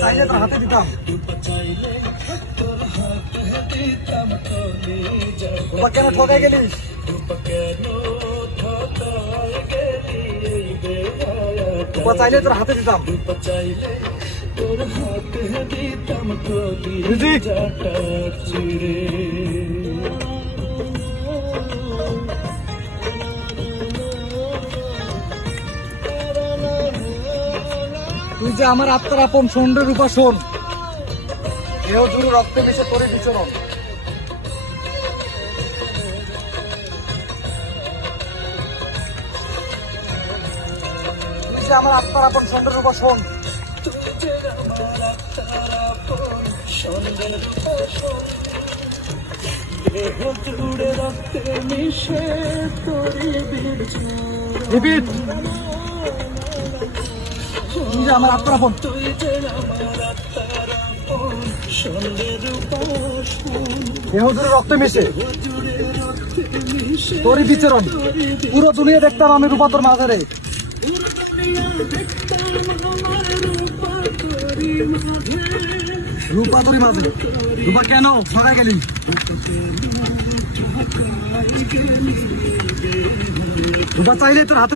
চাইলে তোর হাতে দিতাম। কেন ঠকাই গেলিস? চাইলে তোর হাতে দিতাম। তুই যে আমার আত্মার আপন, শোন রে রূপা শোন, দেহ জুড়ে রক্তে মিশে তোরে বিচরণ। তুই যে আমার আত্মার আপন, শোন রে রূপা শোন। আমার আত্মার আপন, দেহ জুড়ে রক্তে মিশে তোরই বিচরণ। পুরো দুনিয়া দেখতাম আমি রূপা তোর মাঝে রে। রূপা তোরই মাঝে। রূপা কেন ঠকাই গেলি? রূপা চাইলে তোর হাতে